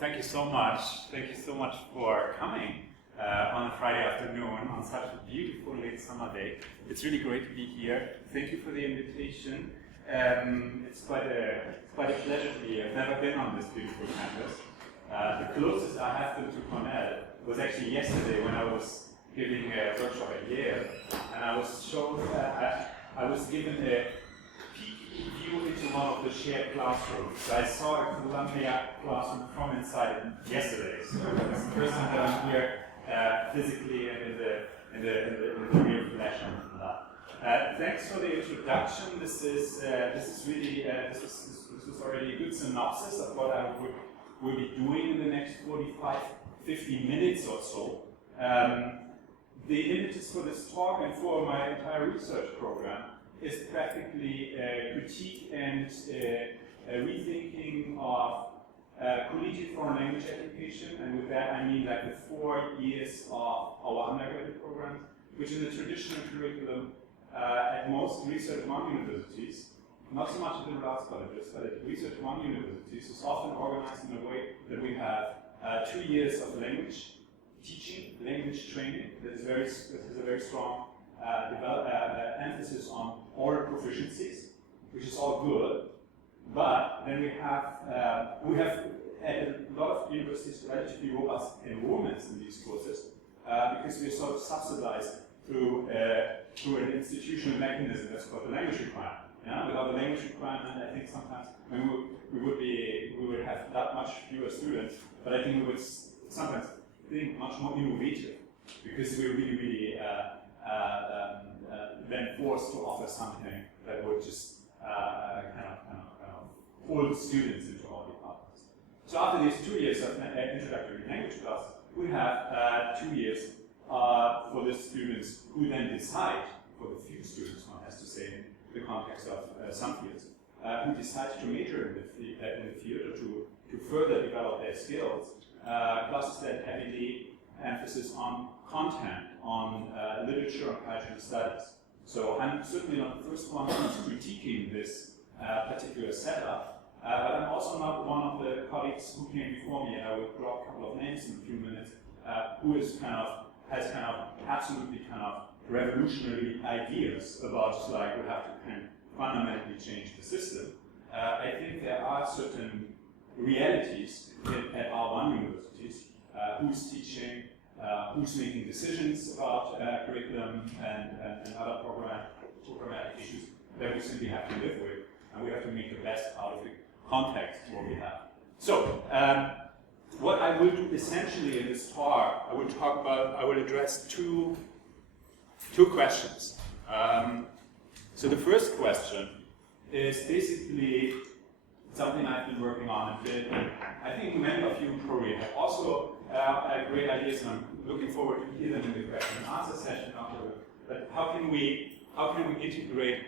thank you so much. Thank you so much for coming on a Friday afternoon on such a beautiful late summer day. It's really great to be here. Thank you for the invitation. It's quite a pleasure to be here. I've never been on this beautiful campus. The closest I have been to Cornell was actually yesterday when I was giving a workshop at Yale, and I was shown. I was given a peek view into one of the shared classrooms. I saw a Columbia classroom from inside yesterday. So it's the first time that I'm here physically and in the real flesh and that. Thanks for the introduction. This was already a good synopsis of what I will be doing in the next 45-50 minutes or so. The images for this talk and for my entire research program is practically a critique and a rethinking of collegiate foreign language education, and with that I mean like the 4 years of our undergraduate programs, which in the traditional curriculum at most Research 1 universities, not so much at liberal arts colleges, but at Research 1 universities, is often organized in a way that we have 2 years of language teaching, language training, that has a very strong emphasis on oral proficiencies, which is all good, but then we have at a lot of universities relatively robust enrollments in these courses because we are sort of subsidized through an institutional mechanism that's called the language requirement. Yeah? Without the language requirement, I think sometimes we would have that much fewer students, but I think we would sometimes think much more innovative because we're really then forced to offer something that would just kind of hold students into our departments. So after these 2 years of introductory language class, we have 2 years for the students who then decide, for the few students one has to say in the context of some fields, who decide to major in the field or to further develop their skills, classes that heavily emphasis on content, on literature and cultural studies. So I'm certainly not the first one who's critiquing this particular setup, but I'm also not one of the colleagues who came before me, and I will drop a couple of names in a few minutes, who has absolutely revolutionary ideas about just like we have to fundamentally change the system. I think there are certain realities at our one universities, who's teaching, who's making decisions about curriculum and other programmatic issues that we simply have to live with, and we have to make the best out of the context what we have. So, what I will do essentially in this talk, I will address two questions. So the first question is basically something I've been working on a bit, and I think many of you probably have also great ideas, and I'm looking forward to hear them in the question and answer session afterward. But how can we integrate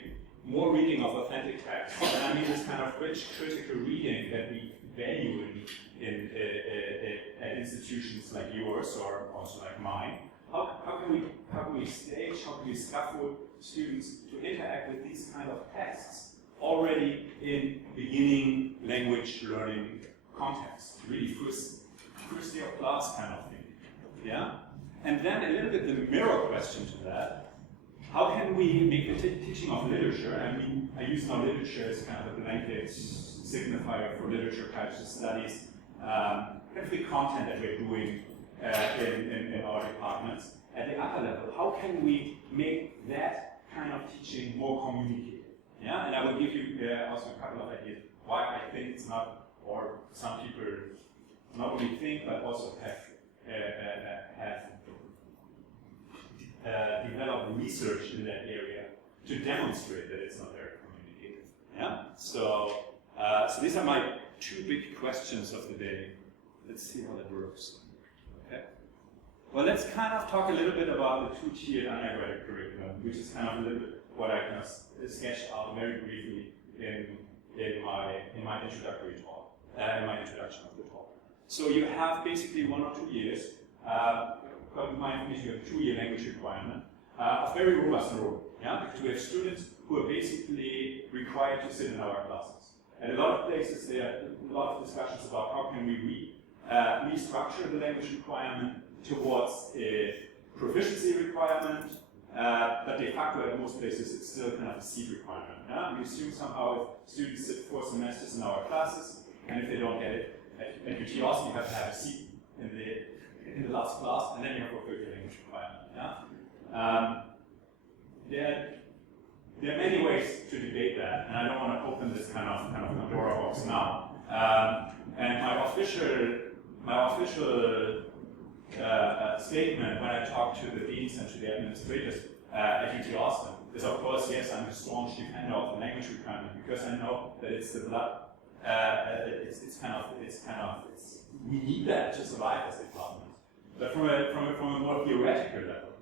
more reading of authentic text? And I mean this kind of rich critical reading that we value in institutions like yours or also like mine. How can we stage, how can we scaffold students to interact with these kind of texts already in beginning language learning context, really first day of class kind of thing, yeah? And then a little bit the mirror question to that, how can we make the teaching of literature, I use now literature as kind of a blanket signifier for literature, cultural studies, kind of the content that we're doing in our departments. At the upper level, how can we make that kind of teaching more communicative? Yeah, and I will give you also a couple of ideas why I think it's not, or some people not only think but also have developed research in that area to demonstrate that it's not very communicative. Yeah. So these are my two big questions of the day. Let's see how that works. Okay. Well, let's kind of talk a little bit about the two-tiered undergraduate curriculum, which is kind of a little bit what I kind of sketched out very briefly in my introductory talk, in my introduction of the talk. So you have basically 1 or 2 years. According to my information, you have a 2-year language requirement of very robust enrollment. Yeah, because we have students who are basically required to sit in our classes. At a lot of places, there are a lot of discussions about how can we restructure the language requirement towards a proficiency requirement, but de facto at most places it's still kind of a seat requirement. Yeah? We assume somehow if students sit 4 semesters in our classes, and if they don't get it, at UT also you have to have a seat in the last class, and then you have a curricular language requirement. Yeah? There are many ways to debate that, and I don't want to open this kind of Pandora box now. And my official statement when I talk to the deans and to the administrators at UT Austin is, of course, yes, I'm a staunch defender of the language requirement because I know that it's the blood. We need that to survive as a department. But from a more theoretical level,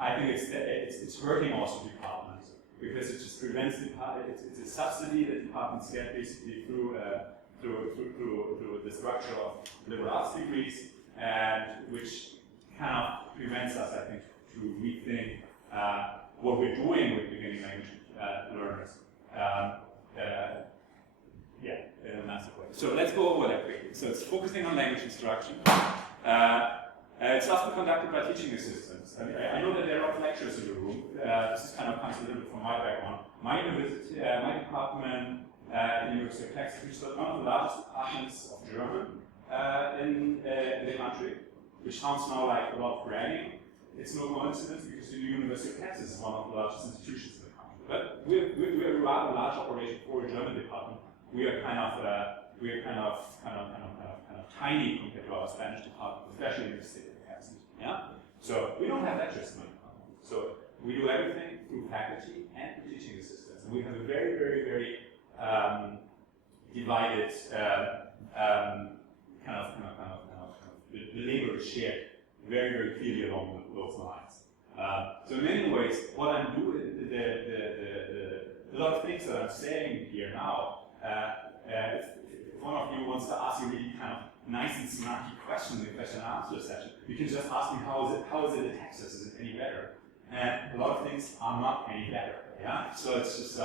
I think it's hurting also departments because it just prevents it's a subsidy that departments get basically through the structure of liberal arts degrees, and which kind of prevents us, I think, to rethink what we're doing with beginning language learners. In a massive way. So let's go over that quickly. So it's focusing on language instruction. It's often conducted by teaching assistants. I know that there are lecturers in the room. This is kind of comes a little bit from my background. My university, my department, the University of Texas, which is one of the largest departments of German in the country, which sounds now like a lot of bragging. It's no coincidence because the University of Texas is one of the largest institutions in the country. But we're a rather large operation for a German department. We are kind of tiny compared to our Spanish department, especially in the state of Texas. Yeah. So we don't have lectures in my department. So we do everything through faculty and through teaching assistants, and we have a very, very, very divided the labor is shared very, very clearly along those lines. So in many ways, what I'm doing, a lot of things that I'm saying here now, if one of you wants to ask a really kind of nice and snarky question in the question and answer session, you can just ask me how is it in Texas? Is it any better? And a lot of things are not any better. Yeah. So it's just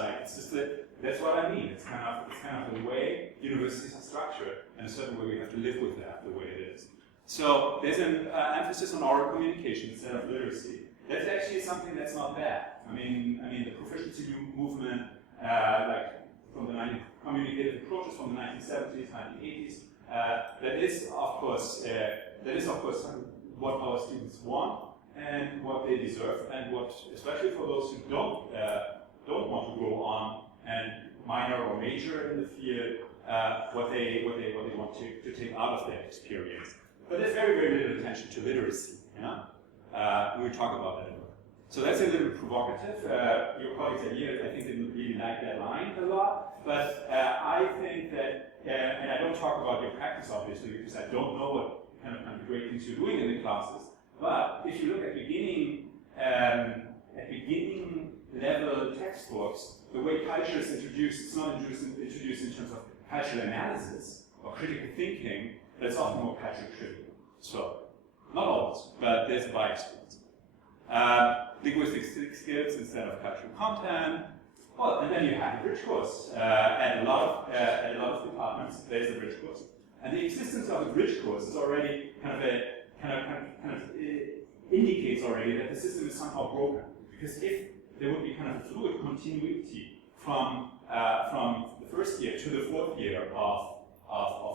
that's what I mean. It's kind of the way universities are structured, and a certain way we have to live with that the way it is. So there's an emphasis on oral communication instead of literacy. That's actually something that's not bad. I mean the proficiency movement, like from the communicative approaches from the 1970s, 1980s. That is of course what our students want and what they deserve, and what, especially for those who don't want to go on and minor or major in the field, what they want to take out of their experience. But there's very, very little attention to literacy. Yeah, we'll talk about that. So that's a little provocative. Your colleagues at here, I think, didn't really like that line a lot. But I think that, and I don't talk about your practice obviously because I don't know what kind of great things you're doing in the classes. But if you look at beginning level textbooks, the way culture is introduced, it's not introduced in terms of cultural analysis or critical thinking, but it's often more cultural critical. So, not always, but there's a bias to it. Linguistic skills instead of cultural content. Well, and then you have the bridge course. At a lot of departments, there's the bridge course, and the existence of the bridge course is already indicates already that the system is somehow broken. Because if there would be kind of a fluid continuity from the first year to the fourth year of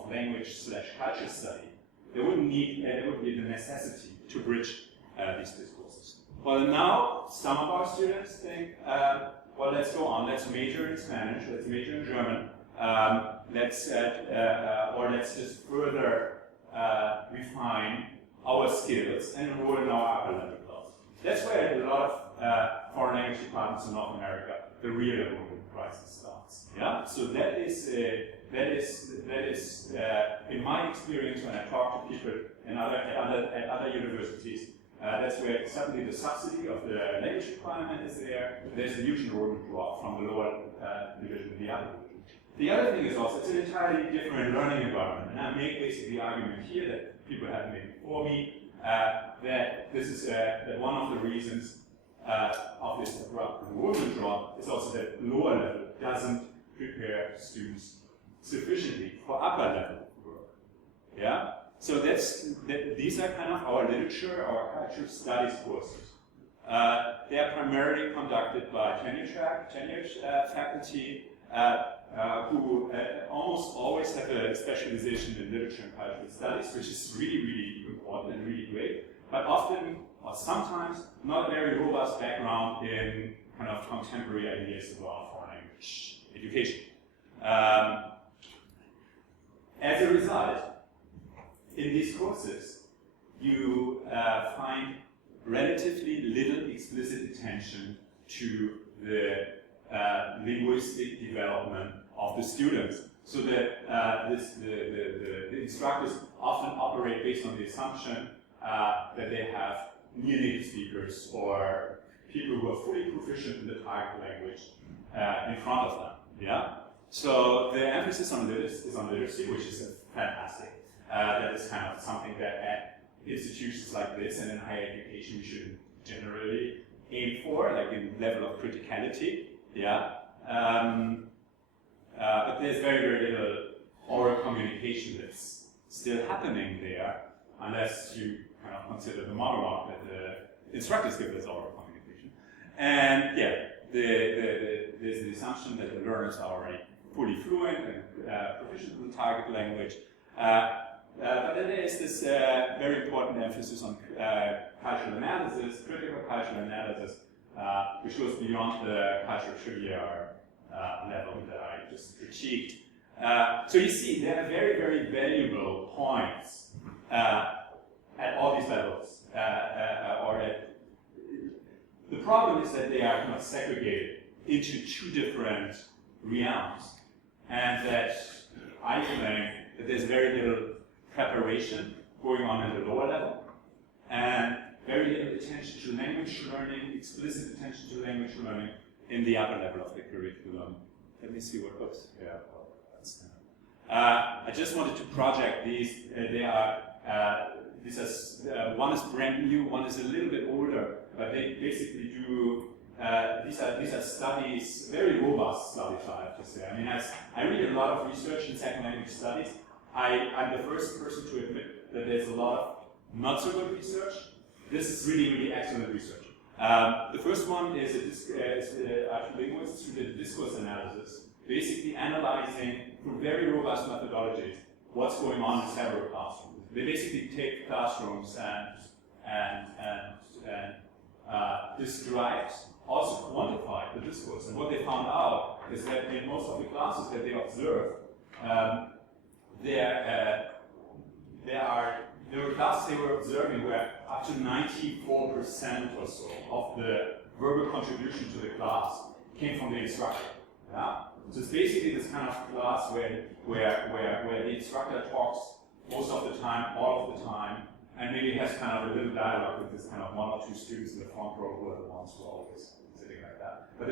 language/culture study, there would be the necessity to bridge these discourses. Well, now some of our students think, well, let's go on. Let's major in Spanish. Let's major in German. Let's just further refine our skills and enroll in our upper level class. That's where a lot of foreign language departments in North America, the real enrollment crisis starts. Yeah. So that is in my experience when I talk to people at other universities. That's where suddenly the subsidy of the language requirement is there. There's a huge enrollment drop from the lower division to the upper division. The other thing is also it's an entirely different learning environment, and I make basically the argument here that people have made before me that this is that one of the reasons of this abrupt enrollment drop is also that lower level doesn't prepare students sufficiently for upper level work. Yeah? So these are kind of our literature, our cultural studies courses. They are primarily conducted by tenured faculty who almost always have a specialization in literature and cultural studies, which is really, really important and really great, but often, or sometimes, not a very robust background in kind of contemporary ideas about foreign language education. As a result, in these courses, you find relatively little explicit attention to the linguistic development of the students. So that the instructors often operate based on the assumption that they have near-native speakers or people who are fully proficient in the target language in front of them. Yeah. So the emphasis on is on literacy, which is fantastic. That is kind of something that at institutions like this and in higher education we should generally aim for, like in level of criticality. Yeah. But there's very, very little oral communication that's still happening there, unless you kind of consider the monologue that the instructors give as oral communication. And yeah, there's the assumption that the learners are already fully fluent and proficient in the target language. But then there is this very important emphasis on cultural analysis, critical cultural analysis, which goes beyond the cultural trivia level that I just critiqued. So you see, there are very, very valuable points at all these levels. The problem is that they are kind of segregated into two different realms, and that I claim that there's very little preparation going on at the lower level, and very little attention to language learning, explicit attention to language learning in the upper level of the curriculum. Let me see what hooks. Yeah, well, that's I just wanted to project these. One is brand new, one is a little bit older, but they basically do. These are studies, very robust studies, I have to say. I mean, I read a lot of research in second language studies. I'm the first person to admit that there's a lot of not so good research. This is really, really excellent research. The first one is linguists who did discourse analysis, basically analyzing through very robust methodologies what's going on in several classrooms. They basically take classrooms and describe, also quantify the discourse. And what they found out is that in most of the classes that they observed, there were classes they were observing where up to 94% or so of the verbal contribution to the class came from the instructor. Yeah? So it's basically this kind of class where the instructor talks most of the time, all of the time, and maybe has kind of a little dialogue with this kind of one or two students in the front row who are the ones who are always sitting like that. But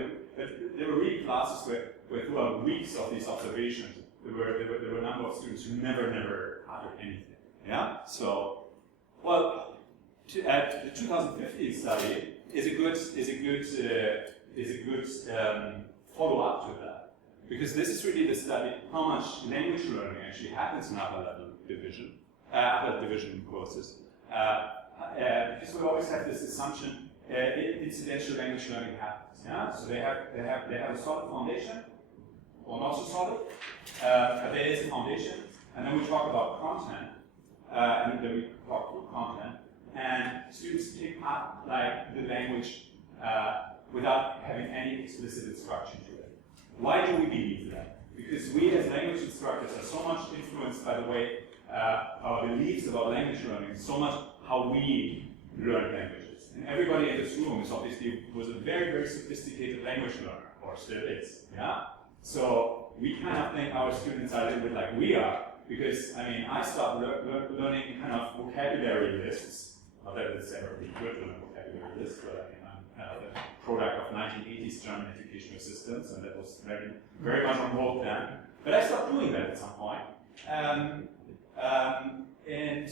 there were really classes where throughout weeks of these observations, there were a number of students who never uttered anything. Yeah. So, well, the 2015 study is a good follow up to that, because this is really the study how much language learning actually happens in upper division courses. Because we always have this assumption incidental language learning happens. Yeah. So they have a solid foundation. Or not so solid, but there is a foundation, and then we talk about content, and then we talk through content, and students pick up like the language without having any explicit instruction to it. Why do we believe that? Because we as language instructors are so much influenced by the way our beliefs about language learning, so much how we learn languages. And everybody in this room was a very, very sophisticated language learner, or still is. Yeah. So we kind of think our students are a little bit like we are, because I mean, I started learning kind of vocabulary lists. Not that it's ever been good to learn vocabulary lists, but I mean, I'm kind of a product of 1980s German educational systems, and that was very, very much on hold then. But I stopped doing that at some point, and it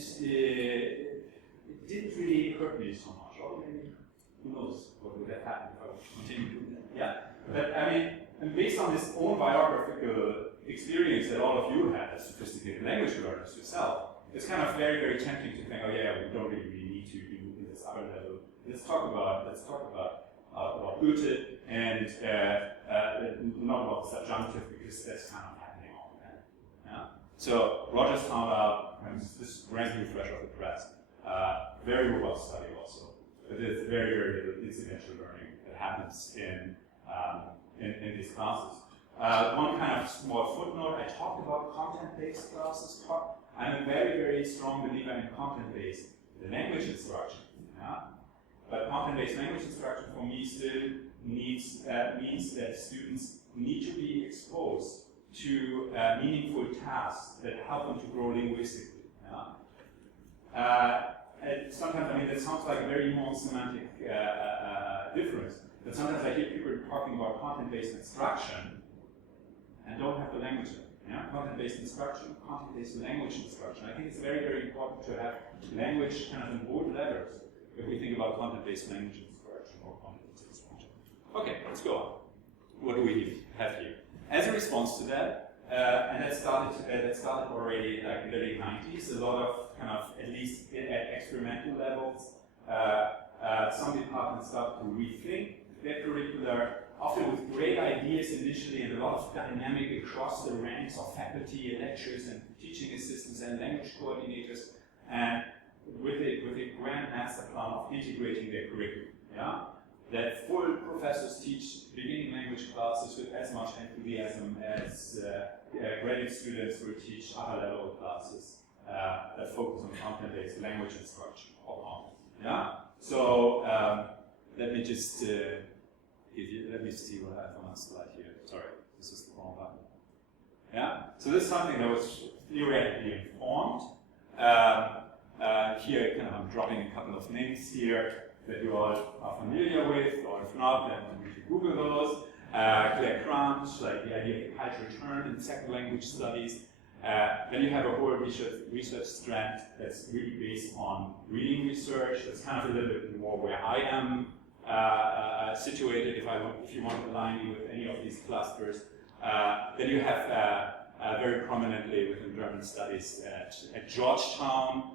didn't really hurt me so much. Or maybe, who knows what would have happened if I would continue doing that? Yeah, but I mean. And based on his own biographical experience that all of you had as sophisticated language learners yourself, it's kind of very, very tempting to think, oh yeah, we don't really need to do this upper level. Let's talk about Goethe and not about the subjunctive, because that's kind of happening all the time. Yeah? So Rogers found out, and this brand new fresh off the press, very robust study also. But there's very, very little incidental learning that happens in these classes. One kind of small footnote, I talked about content-based classes. I'm a very, very strong believer in content-based language instruction. Yeah? But content-based language instruction for me still means that students need to be exposed to meaningful tasks that help them to grow linguistically. Yeah? And sometimes, I mean, that sounds like a very more semantic difference, but sometimes I hear people talking about content-based instruction and don't have the language. Yeah? Content-based instruction, content-based language instruction. I think it's very, very important to have language kind of in bold letters if we think about content-based language instruction or content-based instruction. Okay, let's go on. What do we have here? As a response to that, and that started already like in the late 90s, a lot of kind of, at least at experimental levels, some departments started to rethink their curricular, often with great ideas initially and a lot of dynamic across the ranks of faculty and lecturers and teaching assistants and language coordinators, and with a grand master plan of integrating their curriculum. Yeah? That full professors teach beginning language classes with as much enthusiasm as graduate students will teach upper level classes that focus on content-based language instruction or content. Yeah? So let me just let me see what I have on my slide here. Sorry, this is the wrong button. Yeah? So this is something that was theoretically informed. Here, kind of, I'm dropping a couple of names here that you all are familiar with, or if not, then you should Google those. Claire Crunch, like the idea of the cultural turn in second language studies. Then you have a whole research strand that's really based on reading research. That's kind of a little bit more where I am situated, if you want to align me with any of these clusters. Then you have very prominently within German studies at Georgetown,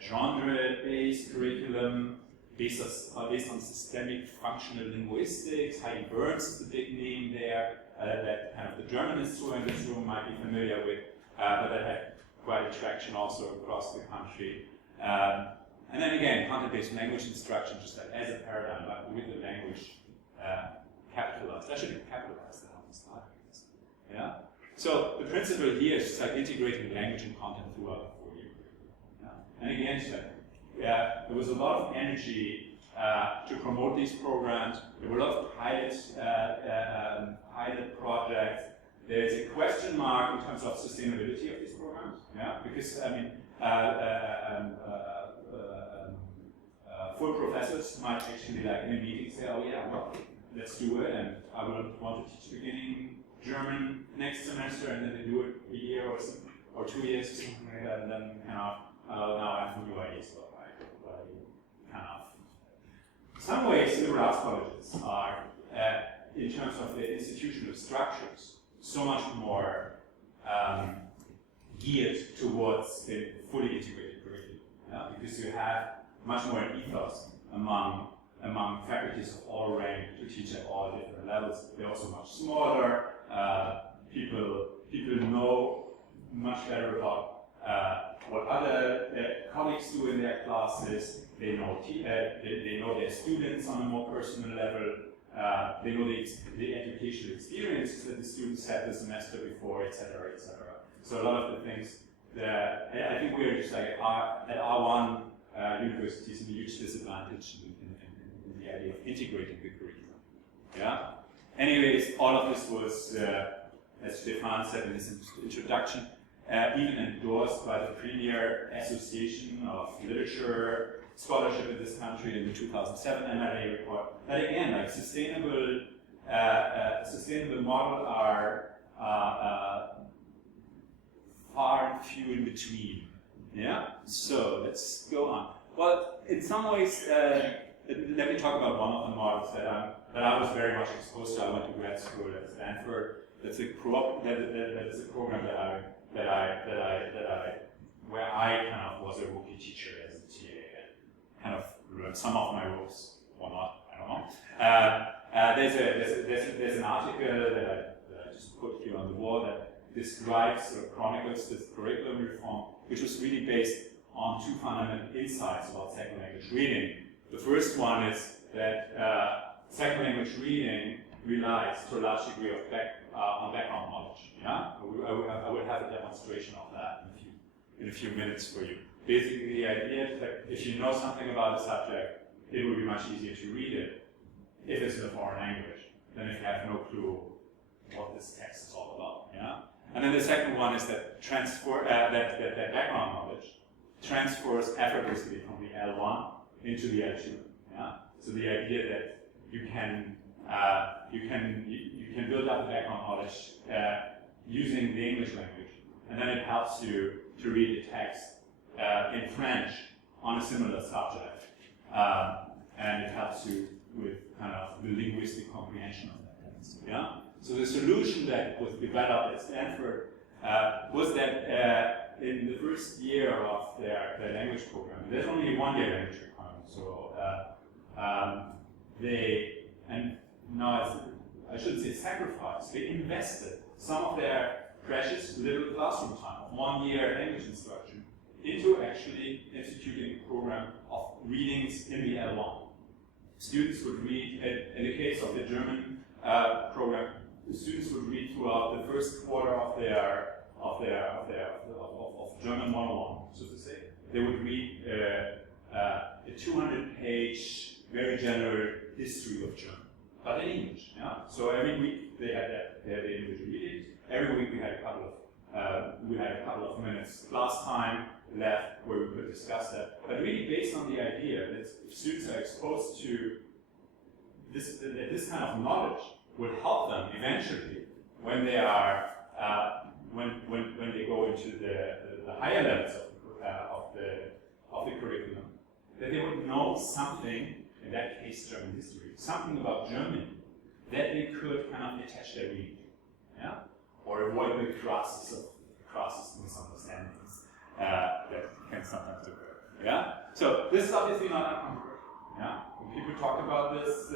genre-based curriculum, based on systemic functional linguistics. Heidi Burns is the big name there, that kind of the Germanists who are in this room might be familiar with, but that had quite a traction also across the country. And then again, content-based language instruction, just like as a paradigm, but with the language capitalized. I should capitalize that on the slide. Yeah? So the principle here is just like integrating language and content throughout the 4 year. Yeah? And again, just like, there was a lot of energy to promote these programs. There were a lot of pilot projects. There's a question mark in terms of sustainability of these programs. Yeah? Because, I mean, full professors might actually, like in a meeting, say, oh yeah, well, let's do it, and I will want to teach beginning German next semester, and then they do it a year or 2 years or something like that, and then kind of, now I have some new ideas about kind of. In some ways, liberal arts colleges are, in terms of the institutional structures, so much more geared towards a fully integrated curriculum, because you have much more an ethos among faculties of all rank to teach at all different levels. They're also much smaller. People know much better about what other colleagues do in their classes. They know their students on a more personal level. They know the educational experiences that the students had the semester before, etc., etc. So a lot of the things that I think we are just like at R1 universities, a huge disadvantage in the idea of integrating the curriculum. Yeah. Anyways, all of this was, as Stefan said in his introduction, even endorsed by the premier association of literature scholarship in this country in the 2007 MLA report. But again, like sustainable model are far and few in between. Yeah. So let's go on. Well, in some ways, let me talk about one of the models that that I was very much exposed to. I went to grad school at Stanford. That is a program where I kind of was a rookie teacher as a TA and kind of learned some of my ropes or not. I don't know. There's an article that I just put here on the wall that describes or chronicles this curriculum reform, which was really based on two fundamental insights about second language reading. The first one is that second language reading relies to a large degree on background knowledge. Yeah, I will have a demonstration of that in a few minutes for you. Basically, the idea is that if you know something about a subject, it will be much easier to read it if it's in a foreign language than if you have no clue what this text is all about. Yeah, and then the second one is that that background knowledge transfers effortlessly from the L1 into the L2. Yeah, so the idea that you can build up the background knowledge using the English language, and then it helps you to read the text in French on a similar subject, and it helps you with kind of the linguistic comprehension of that text. Yeah. So the solution that was developed at Stanford was that in the first year of their language program, there's only a 1-year language requirement. So I shouldn't say sacrifice, they invested some of their precious little classroom time of 1 year language instruction into actually instituting a program of readings in the L1. Students would read, in the case of the German program, the students would read throughout the first quarter of German 101, so to say. They would read a 200-page, very general history of German, but in English. Yeah. So every week they had the English reading. Every week we had a couple of minutes class time left where we could discuss that. But really based on the idea that if students are exposed to this kind of knowledge will help them eventually when they are when they go into the higher levels of the curriculum, that they would know something, in that case German history, something about Germany that they could kind of attach their reading, yeah, or avoid the crosses misunderstandings that can sometimes occur. Yeah. So this is obviously not uncontroversial. Yeah. When people talk about this,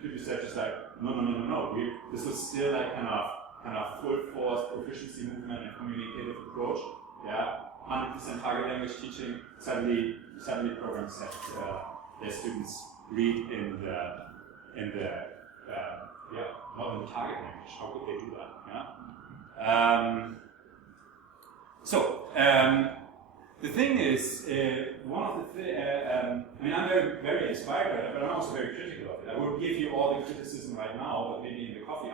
people said just like no. This was still like kind of full force proficiency movement and communicative approach. Yeah. 100% target language teaching. Suddenly programs that their students read in the not in the target language. How could they do that? Yeah. The thing is, one of the I mean, I'm very inspired by it, but I'm also very critical of it. I won't give you all the criticism right now, but maybe in the coffee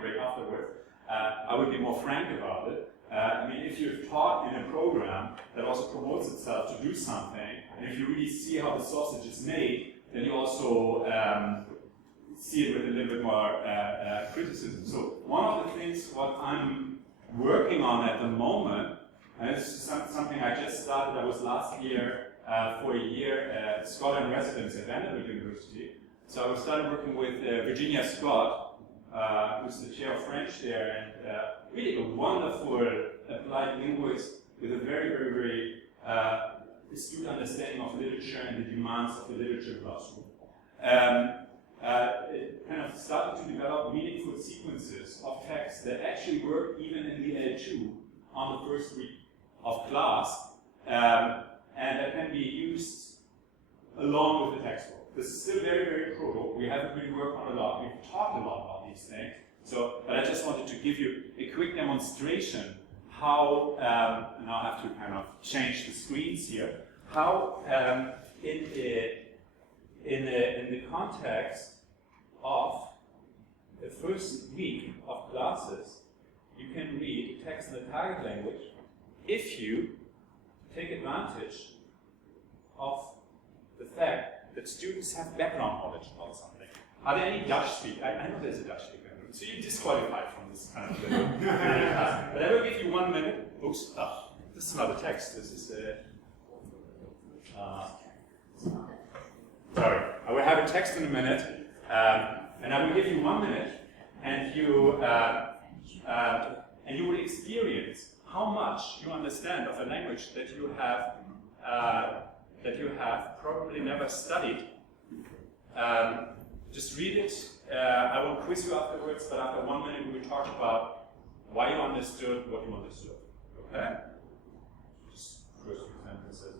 break afterwards, I would be more frank about it. I mean, if you're taught in a program that also promotes itself to do something, and if you really see how the sausage is made, then you also see it with a little bit more criticism. So one of the things what I'm working on at the moment, and this is something I just started, I was last year for a year scholar in residence at Vanderbilt University. So I started working with Virginia Scott, who's the chair of French there, and really a wonderful applied linguist with a very, very, very astute understanding of literature and the demands of the literature classroom. It kind of started to develop meaningful sequences of text that actually work even in the L2 on the first week of class, and that can be used along with the textbook. This is still very, very proto. We haven't really worked on a lot. We've talked a lot about these things. So, but I just wanted to give you a quick demonstration how, now I have to kind of change the screens here, how in the context of the first week of classes, you can read text in the target language if you take advantage of the fact that students have background knowledge about something. Are there any Dutch speakers? I know there's a Dutch speaker, so you're disqualified from this kind of class. But I will give you 1 minute. Oops, this is not a text, this is a... sorry, I will have a text in a minute. And I will give you 1 minute, and you will experience how much you understand of a language that you have probably never studied. Just read it. I will quiz you afterwards, but after 1 minute we will talk about why you understood what you understood. Okay? Just first few sentences.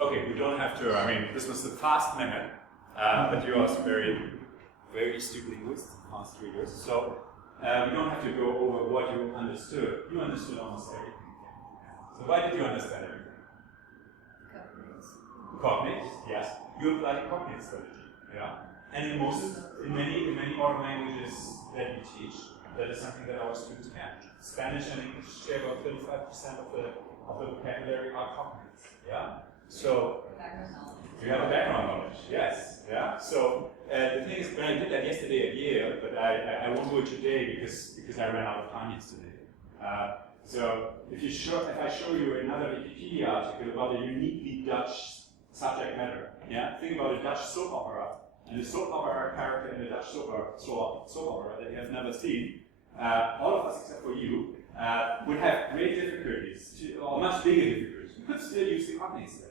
Okay, we don't have to, I mean, this was the fast method, but you are also very astute linguists, fast readers, so we don't have to go over what you understood. You understood almost everything. So why did you understand everything? Cognate, yes. You applied a cognate strategy, yeah. And in many modern languages that we teach, that is something that our students can. Spanish and English share about 35% of the vocabulary are cognates, yeah. So you have a background knowledge, yes, yeah. So the thing is, when I did that yesterday at Yale, but I won't do it today because I ran out of time yesterday. So if I show you another Wikipedia article about a uniquely Dutch subject matter, yeah, think about a Dutch soap opera and a soap opera character in a Dutch soap opera that you have never seen. All of us except for you would have great difficulties, or much bigger difficulties. You could still use the cognate strategy.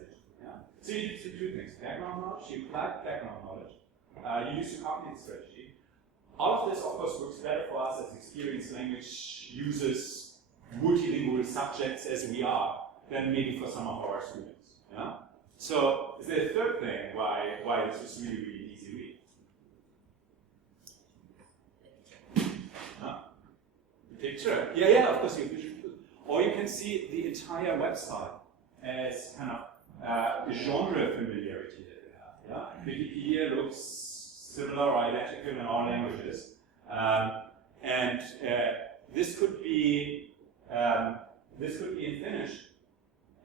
So you did two things: background knowledge, you applied background knowledge, you use the cognate strategy. All of this, of course, works better for us as experienced language users, multilingual subjects as we are, than maybe for some of our students. Yeah? So is there a third thing why this was really, really easy read? Huh? The picture? Yeah, of course you visual. Or you can see the entire website as kind of genre familiarity that we have. Yeah? Wikipedia looks similar or identical in all languages, and this could be in Finnish,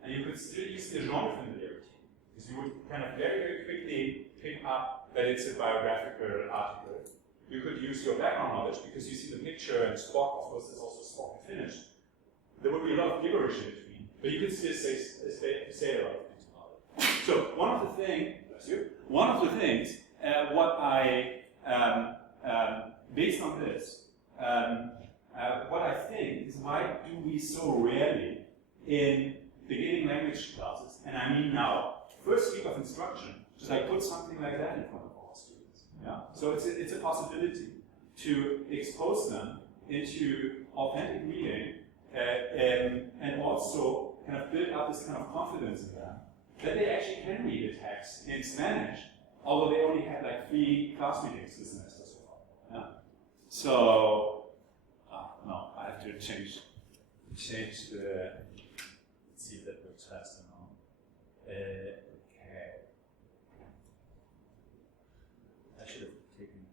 and you could still use the genre familiarity because you would kind of very, very quickly pick up that it's a biographical article. You could use your background knowledge because you see the picture, and Spock, of course, is also Spock in Finnish. There would be a lot of gibberish in between, but you could still say a lot of things about it. So one of the things, what I, based on this, what I think is why do we so rarely in beginning language classes, and I mean now, first week of instruction, just like put something like that in front of our students. Yeah? So it's a possibility to expose them into authentic reading and also kind of build up this kind of confidence in them that they actually can read a text in Spanish, although they only had like 3 class meetings this semester so far. Yeah? So, no, I have to change the, let's see if that works faster now. Okay. I should have taken,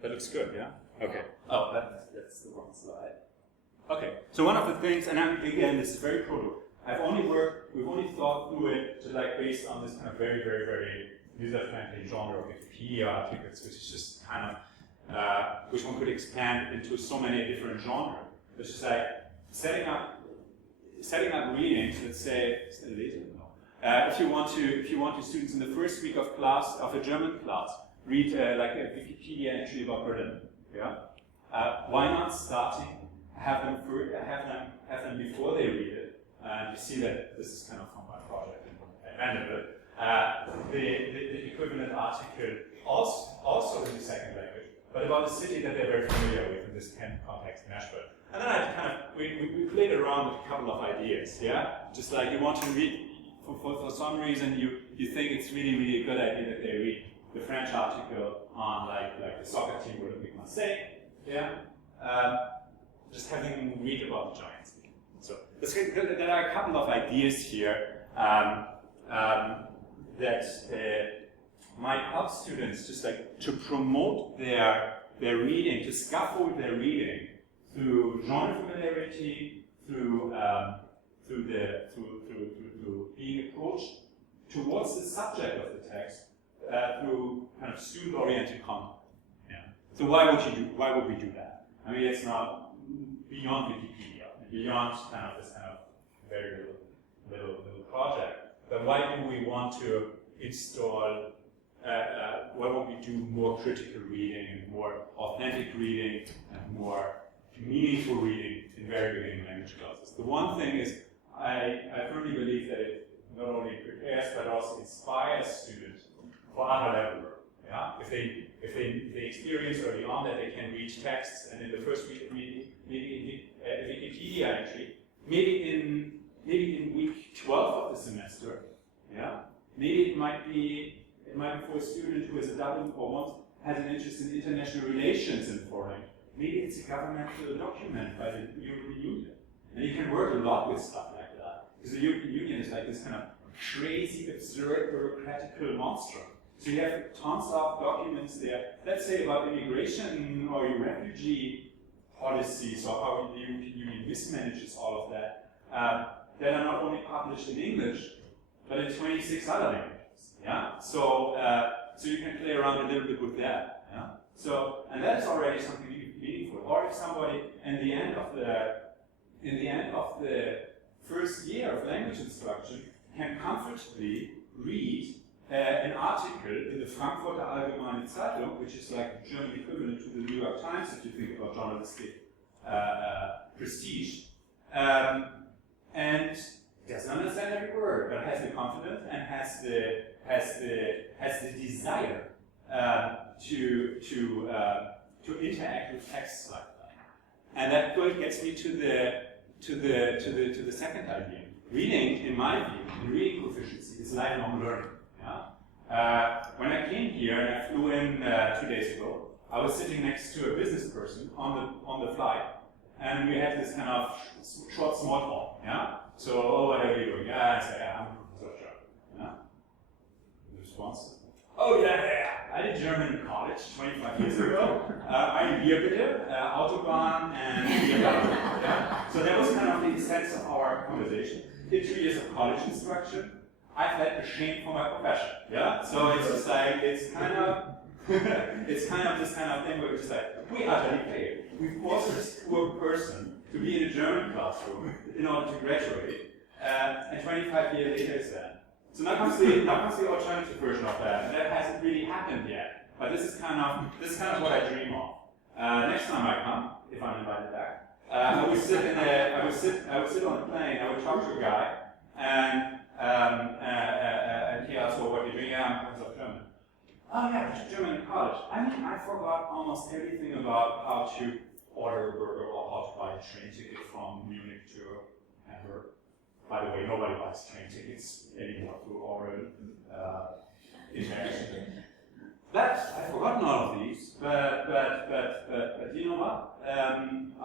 that looks good, yeah? Okay. Oh, that's the wrong slide. Okay, so one of the things, and again, this is very proto. We've only thought through it to like based on this kind of very, very, very user-friendly genre of Wikipedia articles, which is just kind of, which one could expand into so many different genres. It's just like setting up readings. Let's say, is that later? No. If you want to students in the first week of class of a German class read like a Wikipedia entry about Berlin. Yeah. Why not starting? Have them before they read it. You see that this is kind of from my project the equivalent article also in the second language, but about a city that they're very familiar with in this context, Nashville. And then I kind of we played around with a couple of ideas, yeah. Just like you want to read for some reason you think it's really, really a good idea that they read the French article on like the soccer team Olympique Marseille, yeah. Just having them read about the Giants. So there are a couple of ideas here that might help students just like to promote their reading, to scaffold their reading through genre familiarity, through being approached towards the subject of the text through kind of student-oriented content. Yeah. So why would we do that? I mean, it's not beyond Wikipedia, beyond kind of this kind of very little project. But why do we want to install? Why won't we do more critical reading and more authentic reading and more meaningful reading in very beginning language classes? The one thing is, I firmly believe that it not only prepares but also inspires students for other level work. Yeah, if they experience early on that they can read texts, and in the first week, maybe a Wikipedia entry, maybe in week 12 of the semester, yeah, maybe it might be for a student who is a double or has an interest in international relations and foreign. Maybe it's a governmental document by the European Union, and you can work a lot with stuff like that because the European Union is like this kind of crazy, absurd, bureaucratical monster. So you have tons of documents there, let's say about immigration or your refugee policies or how the European Union mismanages all of that, that are not only published in English, but in 26 other languages. Yeah. So you can play around a little bit with that. Yeah. So and that is already something meaningful. Or if somebody in the end of the first year of language instruction can comfortably read an article in the Frankfurter Allgemeine Zeitung, which is like the German equivalent to the New York Times, if you think about journalistic prestige, and doesn't understand every word, but has the confidence and has the desire to interact with texts like that. And that gets me to the second idea. Reading, in my view, the reading proficiency is lifelong learning. Yeah? When I came here and I flew in 2 days ago, I was sitting next to a business person on the flight, and we had this kind of short small talk. Yeah. So, what are you doing? Yeah, I say, I'm a professor. Yeah. The response? Oh yeah. I did German in college 25 years ago. I'm Bierbitte, Autobahn, and Biergarten. Yeah. So that was kind of the sense of our conversation. Did 2 years of college instruction. I felt ashamed for my profession. Yeah. So it's just like it's kind of this kind of thing where it's just like we utterly failed. We forced this poor person to be in a German classroom in order to graduate, and 25 years later is that. So now comes the alternative version of that, and that hasn't really happened yet. But this is kind of what I dream of. Next time I come, if I'm invited back, I would sit on a plane. I would talk to a guy, and he asked, "Well, what are you doing?" Yeah, I'm Professor of German. Oh yeah, I took German in college. I mean, I forgot almost everything about how to order a burger or how to buy a train ticket from Munich to Hamburg. By the way, nobody buys train tickets anymore through oral interaction. But I've forgotten all of these. But you know what? I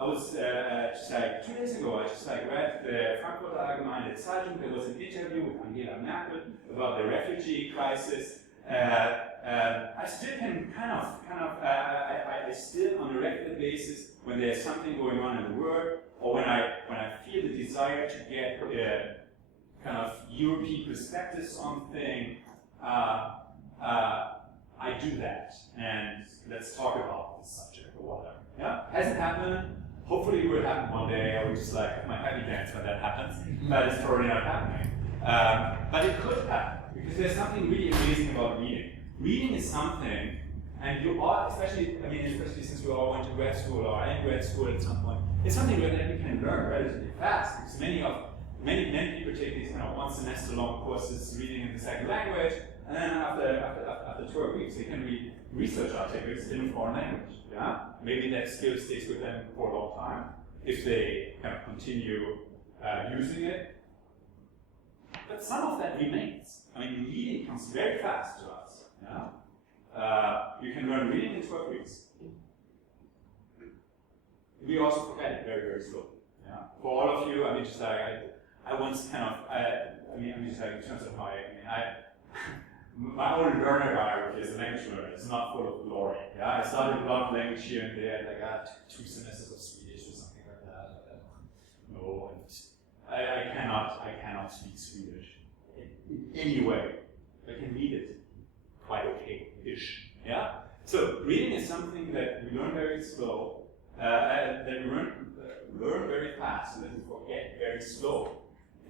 was just like 2 days ago. I just like read the Frankfurter Allgemeine Zeitung. There was an interview with Angela Merkel about the refugee crisis. I still can I still on a regular basis, when there's something going on in the world, or when I feel the desire to get kind of European perspectives on things, I do that, and let's talk about this subject or whatever. Yeah, hasn't happened. Hopefully, it will happen one day. I will just like have my happy dance when that happens, but it's probably not happening. But it could happen because there's something really amazing about reading. Reading is something, and you all, especially since we all went to grad school or in grad school at some point, it's something that we can learn relatively fast because many people take these kind of 1 semester long courses reading in the second language, and then after 12 weeks they can read research articles in a foreign language. Yeah, maybe that skill stays with them for a long time if they kind of continue using it. But some of that remains. I mean, reading comes very fast to us. Yeah? You can learn reading in 12 weeks. We also forget it very, very slowly. Yeah? For all of you, I mean, just like I once kind of, just like in terms of my own learner hierarchy as a language learner is not full of glory. Yeah, I started a lot of language here and there, like I had 2 semesters of Swedish or something like that. No, and I cannot speak Swedish in any way. I can read it quite fast, so that we forget very slow.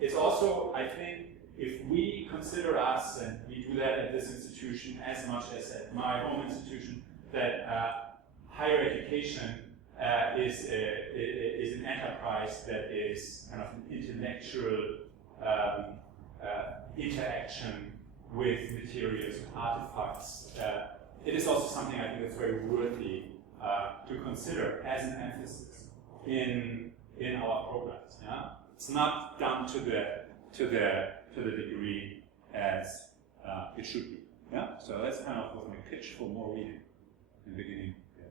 It's also, I think, if we consider us, and we do that at this institution as much as at my home institution, that higher education is an enterprise that is kind of an intellectual interaction with materials, with artifacts. It is also something I think that's very worthy to consider as an emphasis in our programs. Yeah? It's not done to the degree as it should be. Yeah? So that's kind of what my pitch for more reading in the beginning. Yeah.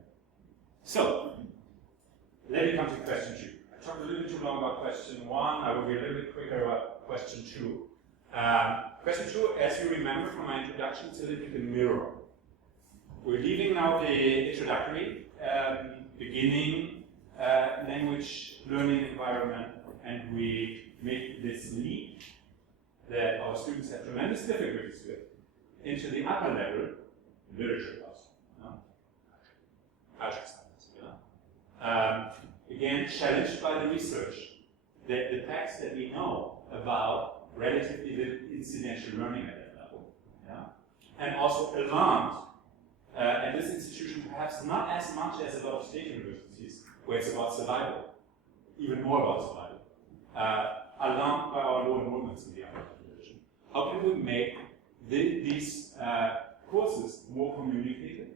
So let me come to question 2. I talked a little bit too long about question 1. I will be a little bit quicker about question 2. Question 2, as you remember from my introduction, it's a little bit a mirror. We're leaving now the introductory, beginning language learning environment, and we make this leap that our students have tremendous difficulties with into the upper level, literature class. Culture studies. Again, challenged by the research, that the facts that we know about relatively little incidental learning at that level. Yeah? And also alarmed at this institution, perhaps not as much as a lot of state universities, where it's about survival, even more about survival. Alarmed by our low enrollments in the upper division. How can we make these courses more communicated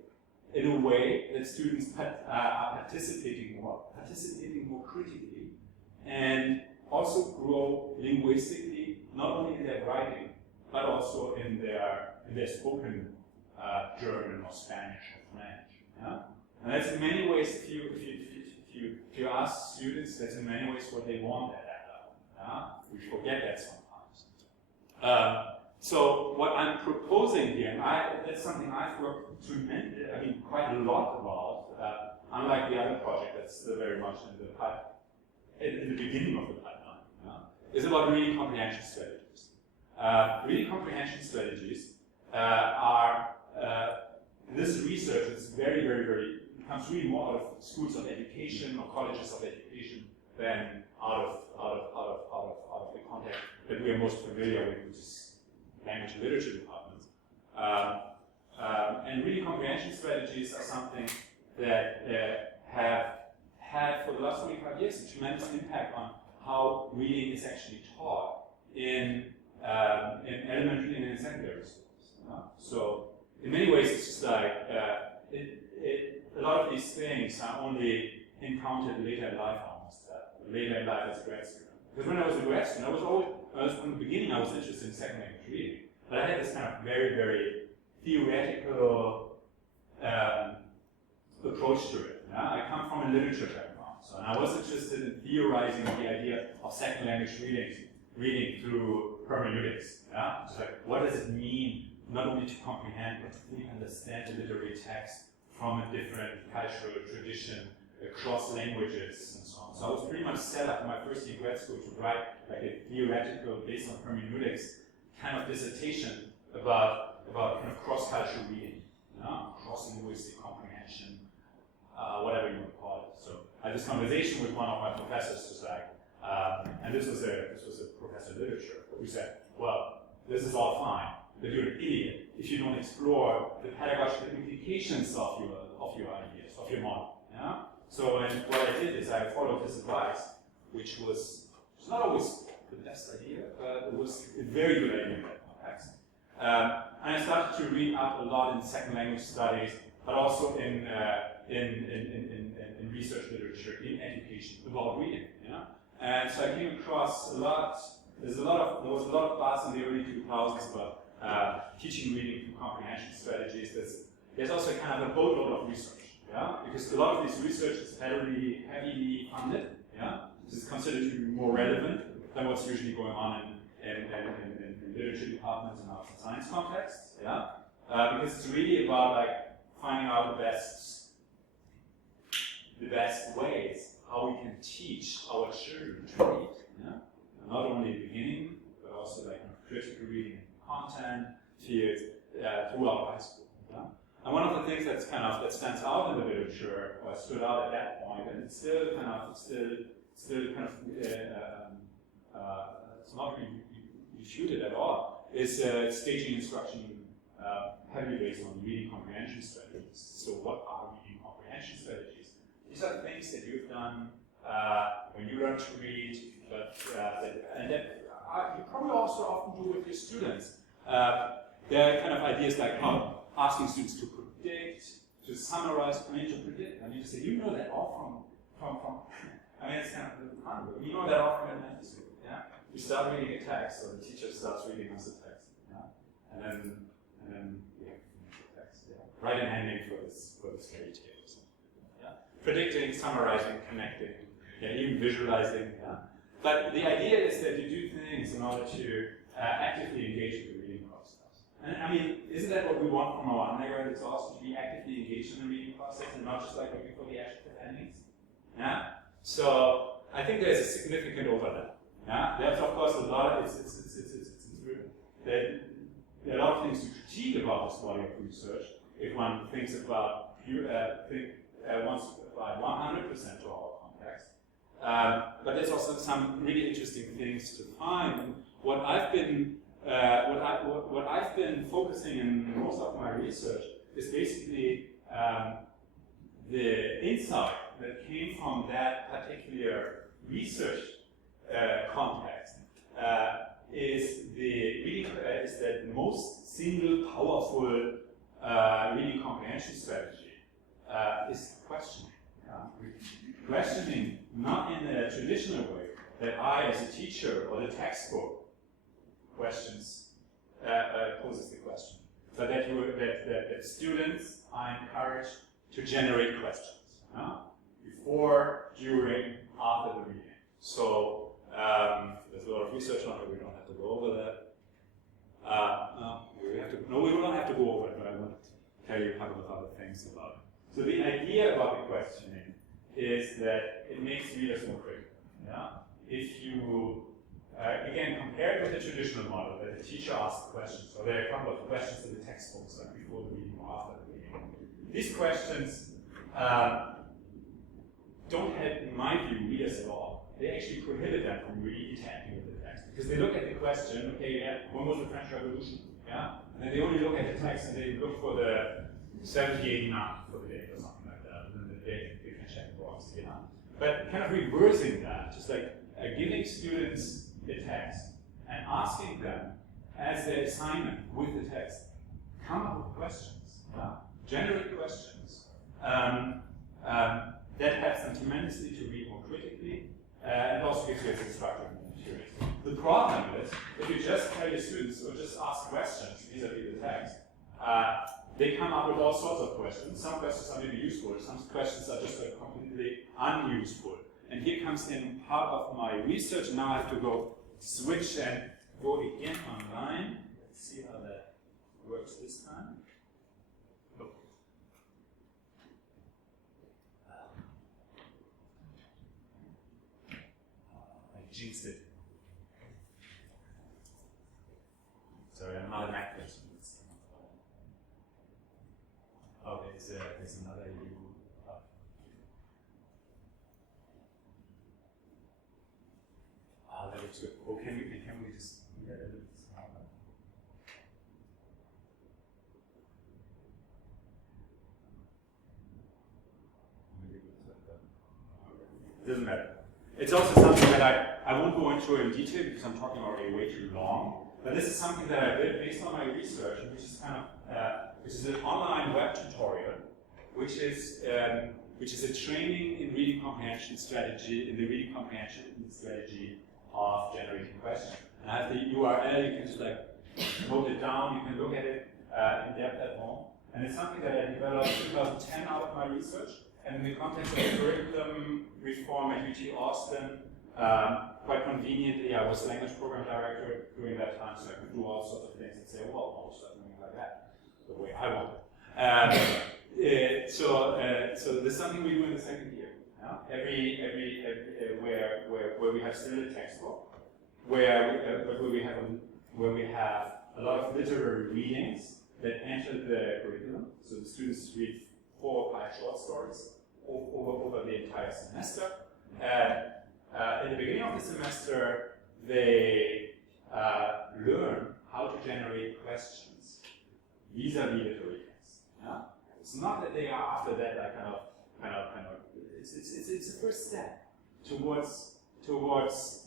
in a way that students are participating more critically, and also grow linguistically, not only in their writing, but also in their spoken German or Spanish or French. Yeah? And that's in many ways, if you ask students, that's in many ways what they want at that level. Yeah? We forget that sometimes. So what I'm proposing here, and that's something I've worked quite a lot about, unlike the other project that's still very much in the beginning of the pipeline, is about reading comprehension strategies. Reading comprehension strategies are, this research is very, very, very, it comes really more out of schools of education or colleges of education than out of the context that we are most familiar with, which is language and literature departments. And reading comprehension strategies are something that have had for the last 25 years a tremendous impact on how reading is actually taught in elementary and in secondary schools. So in many ways it's just like a lot of these things are only encountered later in life almost, later in life as a grad student. Because when I was a grad student, from the beginning I was interested in second language reading, but I had this kind of very, very theoretical approach to it. Yeah? I come from a literature background, so I was interested in theorizing the idea of second language reading through hermeneutics. Yeah? Just like, what does it mean not only to comprehend, but to fully understand the literary text from a different cultural tradition across languages and so on. So I was pretty much set up in my first year grad school to write like a theoretical, based on hermeneutics, kind of dissertation about kind of cross-cultural reading, cross-linguistic comprehension, whatever you want to call it. So I had this conversation with one of my professors, just like, and this was a professor of literature, who said, well, this is all fine, but you're an idiot if you don't explore the pedagogical implications of your ideas, of your model. Yeah? So what I did is I followed his advice, which was not always the best idea, but it was a very good idea in that context. And I started to read up a lot in second language studies, but also in research literature, in education, about reading. Yeah? And so I came across a lot. There was a lot of buzz in the early 2000s about teaching reading through comprehension strategies. There's also kind of a boatload of research. Yeah? Because a lot of this research is heavily funded. Yeah? This is considered to be more relevant than what's usually going on in literature departments and arts and science contexts. Yeah? Because it's really about like finding out the best ways how we can teach our children to read. Yeah? Not only at the beginning, but also like critical reading and content fields throughout high school. Yeah? And one of the things that stands out in the literature, or stood out at that point, and it's still still kind of it's not really refuted at all, is staging instruction heavily based on reading comprehension strategies. So what are reading comprehension strategies? These are things that you've done when you learn to read, but and that you probably also often do with your students. There are kind of ideas like how asking students to predict, to summarize, to predict. I mean, to say, you know that all from I mean, it's kind of a fun, but you know that all from elementary school. Yeah, we start reading a text, or the teacher starts reading us a text. Yeah, and then we have to finish the text. Yeah, write an ending for this fairy tale or something. Yeah, predicting, summarizing, connecting, yeah, even visualizing. Yeah, but the idea is that you do things in order to actively engage with the reading process. And I mean, isn't that what we want from our undergraduates also, to be actively engaged in the reading process and not just like looking for the adjective endings? Yeah. So I think there's a significant overlap. Yeah. There's of course a lot. There are a lot of things to critique about this body of research if one thinks about wants to apply 100% to our context. But there's also some really interesting things to find. And what I've been focusing in most of my research is basically the insight that came from that particular research context is that the most single powerful reading comprehension strategy is questioning. Questioning not in a traditional way that I, as a teacher, or the textbook poses the question, but that students are encouraged to generate questions before, during, after the reading. So there's a lot of research on it. We don't have to go over that. We will not have to go over it, but I want to tell you a couple of other things about it. So the idea about the questioning is that it makes readers more critical. Yeah? If you again, compared with the traditional model that the teacher asks questions, so there are a couple of questions in the textbooks, like before the reading or after the reading. These questions don't help, in my view, readers at all. They actually prohibit them from really interacting with the text. Because they look at the question, okay, yeah, when was the French Revolution? Yeah? And then they only look at the text and they look for the 1789 for the date or something like that. And then they can check the box, yeah? But kind of reversing that, just like giving students the text and asking them as their assignment with the text, come up with questions, generate questions. That helps them tremendously to read more critically and also gives you a constructive material. The problem is, if you just tell your students or just ask questions vis-a-vis the text, they come up with all sorts of questions. Some questions are maybe useful, some questions are just like completely unuseful. And here comes in part of my research. Now I have to go switch and go again online. Let's see how that works this time. Oh. I jinxed it. Sorry, I'm not an actress. Oh, there's another U. That looks good. Oh, can we just get a little smaller? Doesn't matter. It's also something that I won't go into in detail because I'm talking already way too long. But this is something that I did based on my research, which is kind of which is an online web tutorial, which is a training in reading comprehension strategy, in the reading comprehension strategy of generating questions. And I have the URL, you can just like note it down, you can look at it in depth at home. And it's something that I developed in 2010 out of my research. And in the context of curriculum reform at UT Austin, quite conveniently, I was language program director during that time, so I could do all sorts of things and say, well, I'll start doing like that, the way I want it. So there's something we do in the second year. Where we have still a textbook, where we have a lot of literary readings that enter the curriculum. So the students read 4 or 5 short stories over the entire semester. during the semester, they learn how to generate questions vis-a-vis literary text. Yeah? It's not that they are after that like kind of. It's a first step towards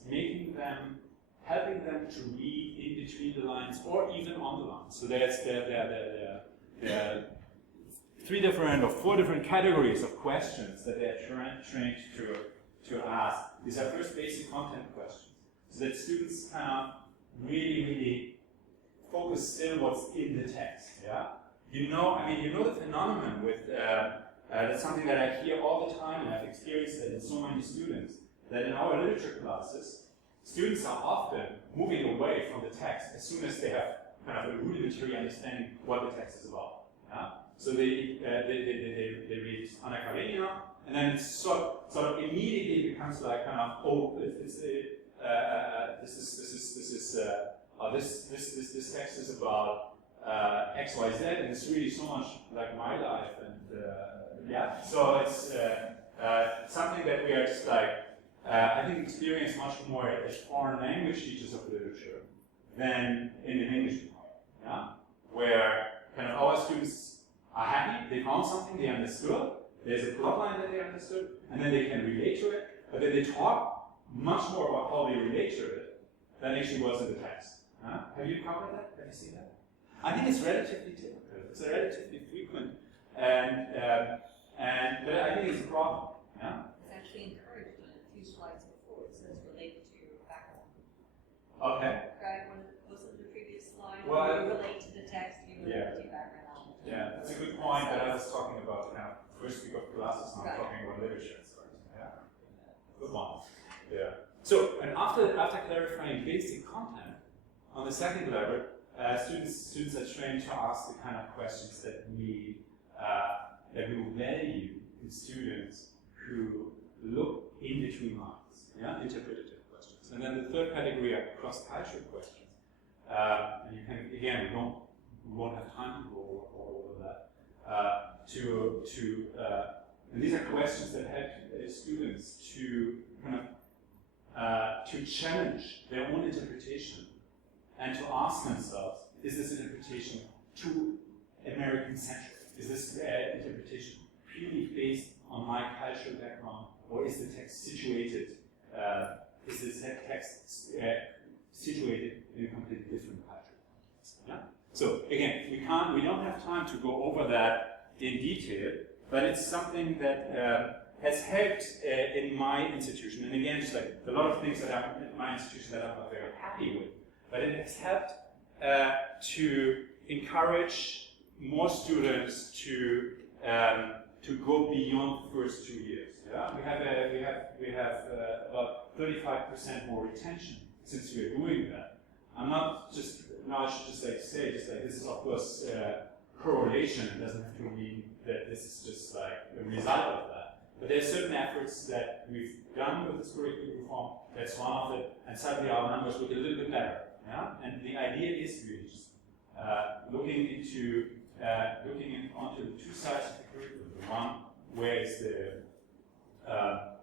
making them, helping them to read in between the lines or even on the lines. So there are 3 different or 4 different categories of questions that they are trained to ask. These are first basic content questions, so that students kind of really focus still what's in the text. Yeah, you know the phenomenon with that's something that I hear all the time, and I've experienced it in so many students. That in our literature classes, students are often moving away from the text as soon as they have kind of a rudimentary understanding what the text is about. Yeah? So they read Anna Karenina, and then it's sort of immediately becomes like kind of, oh, this text is about X, Y, Z, and it's really so much like my life, and yeah. So it's something that we are just like I think experience much more as foreign language teachers of literature than in an English department. Yeah, where kind of our students are happy, they found something they understood, there's a plot line that they understood, and then they can relate to it, but then they talk much more about how they relate to it than actually was in the text. Have you covered that? Have you seen that? I think it's relatively typical. It's relatively frequent, and I think it's a problem. Yeah? It's actually encouraged in a few slides before. It says related to your background. Okay. Right? Wasn't the previous slide? Well, you relate to the text, you relate to your background. Yeah, that's a good point. But I was talking about kind of first week of classes, now I'm talking about literature. Yeah. Good one. Yeah. So, and after clarifying basic content, on the second level, students are trained to ask the kind of questions that we will value in students who look in between lines, yeah, interpretative questions. And then the third category are cross-cultural questions. And you can, again, we won't have time to go over all of that. And these are questions that help students to kind of to challenge their own interpretation and to ask themselves, is this interpretation too American-centric? Is this interpretation purely based on my cultural background, or is the text situated? Is this text situated in a completely different culture? Yeah? So again, we don't have time to go over that in detail, but it's something that has helped in my institution. And again, just like a lot of things that happen in my institution that I'm not very happy with, but it has helped to encourage more students to go beyond the first 2 years. Yeah, we have about 35% more retention since we are doing that. I'm not just now. I should just like say this is of course correlation. It doesn't have to mean that this is just like a result of that. But there are certain efforts that we've done with this curriculum reform. That's one of it, and suddenly our numbers look a little bit better. Yeah, and the idea is really just looking onto the two sides of the curriculum. The one where is the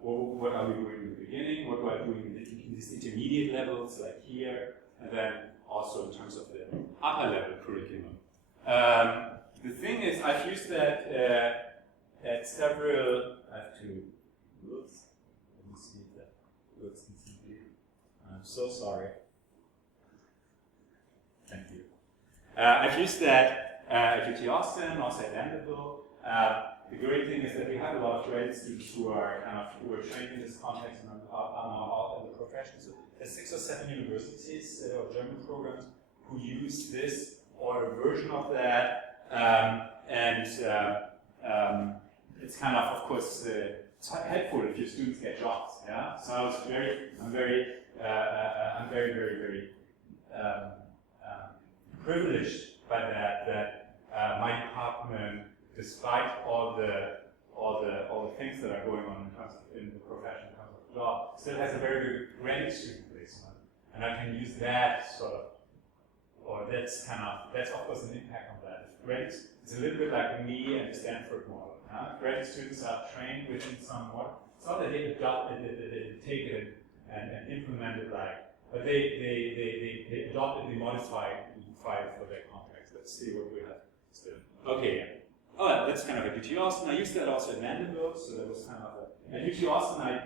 what are we doing in the beginning? What are we doing in these intermediate levels, like here, and then also in terms of the upper level curriculum. The thing is, I've used that at several. I have to. Oops. Let me see if that works instantly. I'm so sorry. Thank you. I've used that at UT Austin, also at Vanderbilt. The great thing is that we have a lot of graduate students who are trained in this context and are now out in the profession. So there's 6 or 7 universities or German programs who use this or a version of that, and it's kind of course, it's helpful if your students get jobs. Yeah. So I'm very privileged by that my department, despite all the things that are going on in the profession in terms of job, still has a very good graduate student placement, and I can use that sort of, or that's of course an impact on that. It's a little bit like me and the Stanford model. Graduate students are trained within some model. It's not that they adopt it, they take it and implemented but they adopted the modified file for their context. Let's see what we have still. Okay, yeah. Oh, that's kind of a UT Austin. I used that also at Vanderbilt, so that was kind of a. At UT Austin, I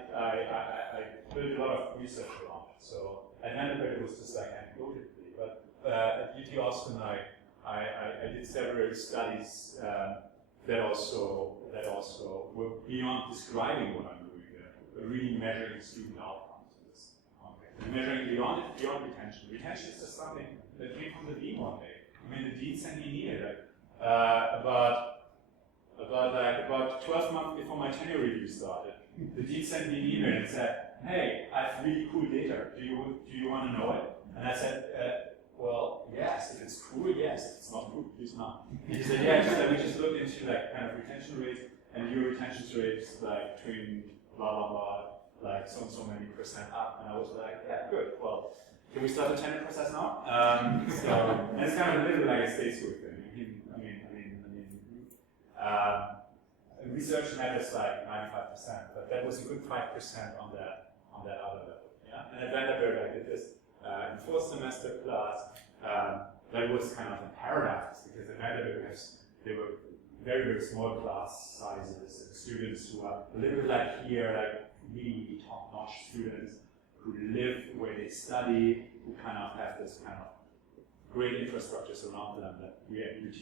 built a lot of research around it. So at Vanderbilt, it was just anecdotally, but at UT Austin, I did several studies that also were beyond describing what I'm doing there, but really measuring student outcomes in this context. And measuring beyond retention. Retention is just something that came from the dean one day. I mean, the dean sent me an email about 12 months before my tenure review started. The dean sent me an email and said, "Hey, I have really cool data. Do you want to know it?" And I said, "Well, yes. If it's cool, yes. If it's not cool, please not." And he said, "Yeah, we just looked into kind of retention rates, and your retention rates between blah blah blah, so and so many percent up." And I was like, "Yeah, good. Well, can we start the tenure process now?" And it's kind of a little bit like a state school thing. Research matters 95%, but that was a good 5% on that other level. Yeah? And at Vanderbilt, I did this in 4th semester class. That was kind of a paradox because at Vanderbilt they were very, very small class sizes and students who are a little bit like here, really top-notch students who live where they study, who kind of have this kind of great infrastructures around them that we at UT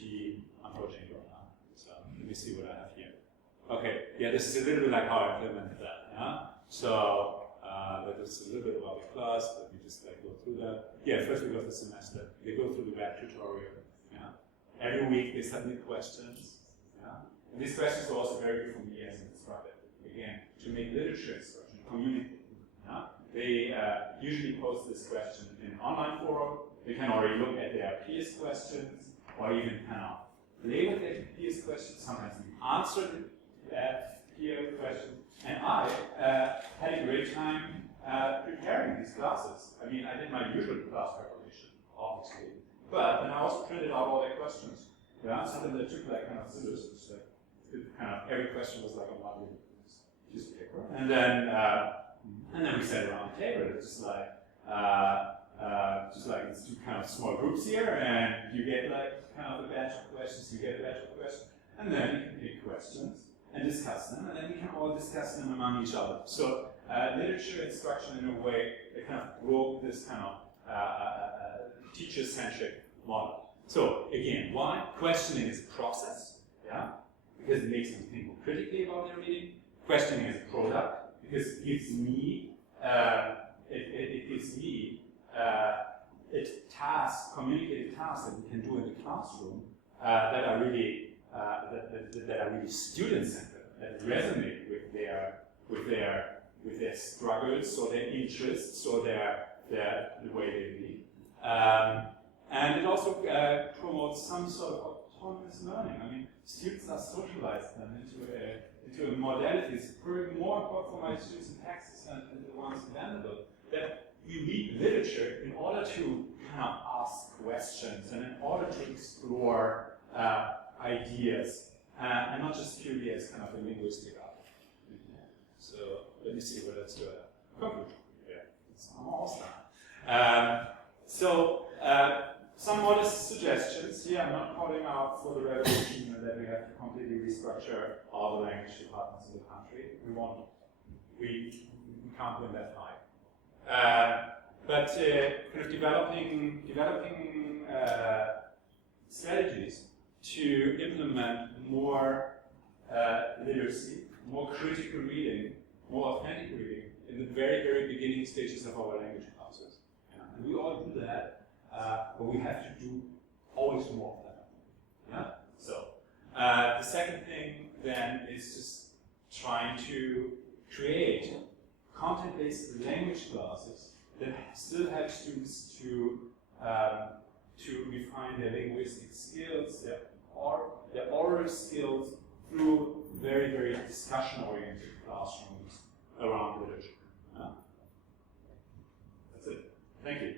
unfortunately don't have. So let me see what I have here. Okay, yeah, this is a little bit like how I implemented that. Yeah? So that is a little bit about the class, but we just go through that. Yeah, first we go through the semester. They go through the web tutorial. Yeah? Every week they submit questions. Yeah? And these questions were also very good for me as an instructor. Again, to make literature instruction communicate. Yeah? They usually post this question in an online forum. They can already look at their peers' questions, or even kind of play with their peers' questions. Sometimes we answer the peer question. And I had a great time preparing these classes. I mean, I did my usual class preparation, obviously, but then I also printed out all their questions. Yeah, something that took kind of scissors. Every question was like a one piece of paper, and then we sat around the table. It's just it's two kind of small groups here, and you get kind of a batch of questions. You get a batch of questions, and then you can pick questions and discuss them, and then we can all discuss them among each other. So literature instruction, in a way, that kind of broke this kind of teacher-centric model. So again, why? Questioning is a process, yeah, because it makes them think more critically about their reading. Questioning is a product because it gives me communicative tasks that we can do in the classroom that are really student-centered, that resonate with their struggles or their interests or the way they read. And it also promotes some sort of autonomous learning. I mean, students are socialized then into a modality. It's probably more important for my students in Texas than the ones in Vanderbilt, that we read literature in order to kind of ask questions and in order to explore ideas, and not just purely as kind of a linguistic art. So let me see what else do I have. Conclusion. Yeah, it's almost done. Some modest suggestions. Here I'm not calling out for the revolution and that we have to completely restructure all the language departments in the country. We can't win that fight. But kind of developing strategies to implement more literacy, more critical reading, more authentic reading in the very, very beginning stages of our language classes. Yeah. And we all do that, but we have to do always more of that. Yeah? So, the second thing then is just trying to create content-based language classes that still help students to refine their linguistic skills, their oral skills through very, very discussion-oriented classrooms around literature. That's it. Thank you.